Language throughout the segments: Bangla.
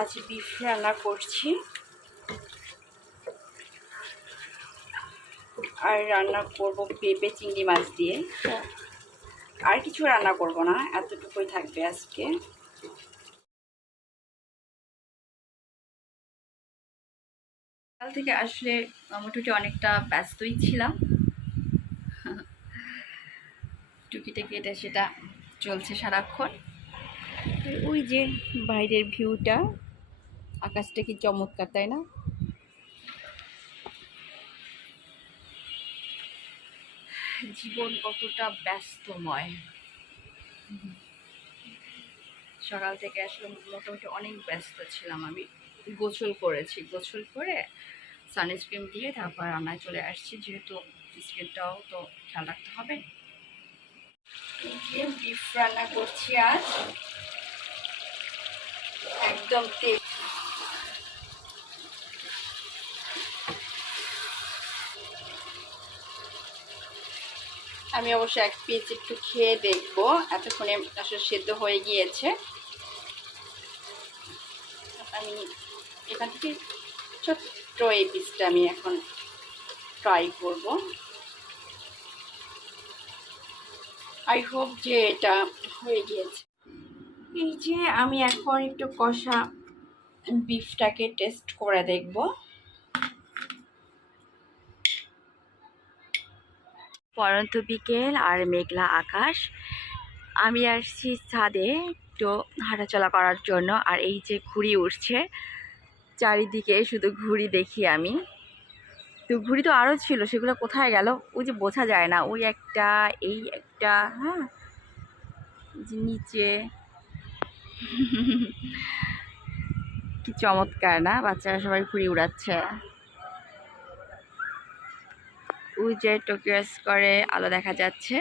আজ বিফ রান্না করছি আর রান্না করব পেঁপে চিংড়ি মাছ দিয়ে। আর কিছু রান্না করব না, এতটুকুই থাকবে আজকে। কাল থেকে আসলে মোটামুটি অনেকটা ব্যস্তই ছিলাম, টুকিটাকি এটা সেটা চলছে সারাক্ষণ। ওই যে বাইরের ভিউটা, আকাশটা কি চমৎকার, তাই না? জীবন কতটা ব্যস্তময়। সকাল থেকে আসলে মোটামুটি অনেক ব্যস্ত ছিলাম। আমি গোসল করেছি, গোসল করে সানস্ক্রিন দিয়ে তারপর রান্নায় চলে আসছি, যেহেতু স্কিনটাও তো খেয়াল রাখতে হবে। এই যে বিফ রান্না করছি আজ, একদম তেল। আমি অবশ্য এক পিস একটু খেয়ে দেখবো, এতক্ষণে আসলে সেদ্ধ হয়ে গিয়েছে। আমি এখান থেকে ছোট্ট এই পিসটা আমি এখন ট্রাই করব। আই হোপ যে এটা হয়ে গিয়েছে। এই যে আমি এখন একটু কষা বিফটাকে টেস্ট করে দেখব। পরন্ত বিকেল আর মেঘলা আকাশ। আমি আসছি ছাদে একটু হাঁটাচলা করার জন্য, আর এই যে ঘুড়ি উঠছে চারিদিকে, শুধু ঘুড়ি দেখি আমি। তো ঘুড়ি তো আরও ছিল, সেগুলো কোথায় গেল ওই যে বোঝা যায় না। ওই একটা, এই একটা, হ্যাঁ যে নিচে। কি চমৎকার না, বাচ্চারা সবাই ঘুড়ি উড়াচ্ছে। ওই যে টোকিও স্কয়ারে আলো দেখা যাচ্ছে।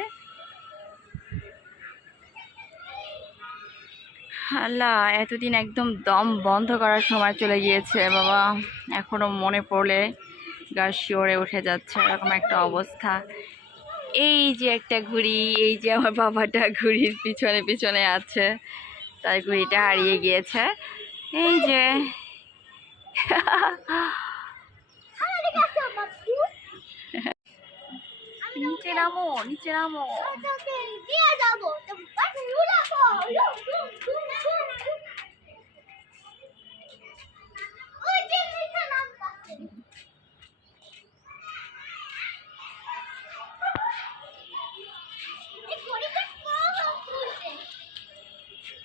আল্লাহ, এতদিন একদম দম বন্ধ করার সময় চলে গিয়েছে বাবা। এখনো মনে পড়লে গা শিওরে উঠে যাচ্ছে, এরকম একটা অবস্থা। এই যে একটা ঘুড়ি, এই যে আমার বাবাটা ঘুড়ির পিছনে পিছনে আছে, তার ঘুড়িটা হারিয়ে গিয়েছে। এই যে নিচে নামো, নিচে নামো।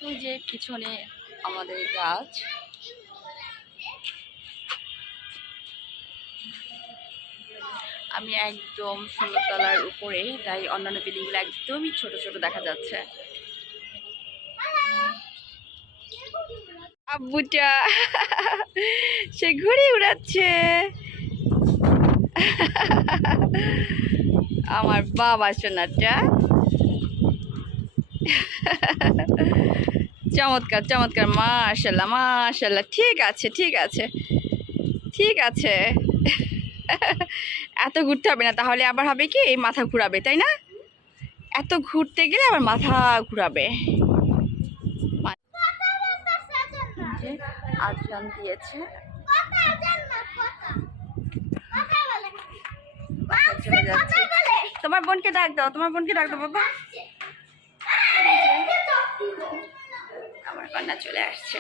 এই যে পিছনে আমাদের গাছ। আমি একদম 16 তলার উপরে, তাই অন্যান্য বিল্ডিংগুলো একদমই ছোট ছোট দেখা যাচ্ছে। আব্বুটা সে ঘুড়ি উড়াচ্ছে। আমার বাবা সোনাটা চমৎকার চমৎকার, মাশাআল্লাহ মাশাআল্লাহ। ঠিক আছে ঠিক আছে ঠিক আছে। এত ঘুরতে হবে না, তাহলে আবার হবে কি মাথা ঘুরাবে, তাই না? এত ঘুরতে গেলে আবার মাথা ঘুরাবে। আজান দিয়েছে, চলে যাচ্ছে। তোমার বোনকে ডাক দাও, তোমার বোনকে ডাক দাও বাবা। আমার কন্যা চলে আসছে।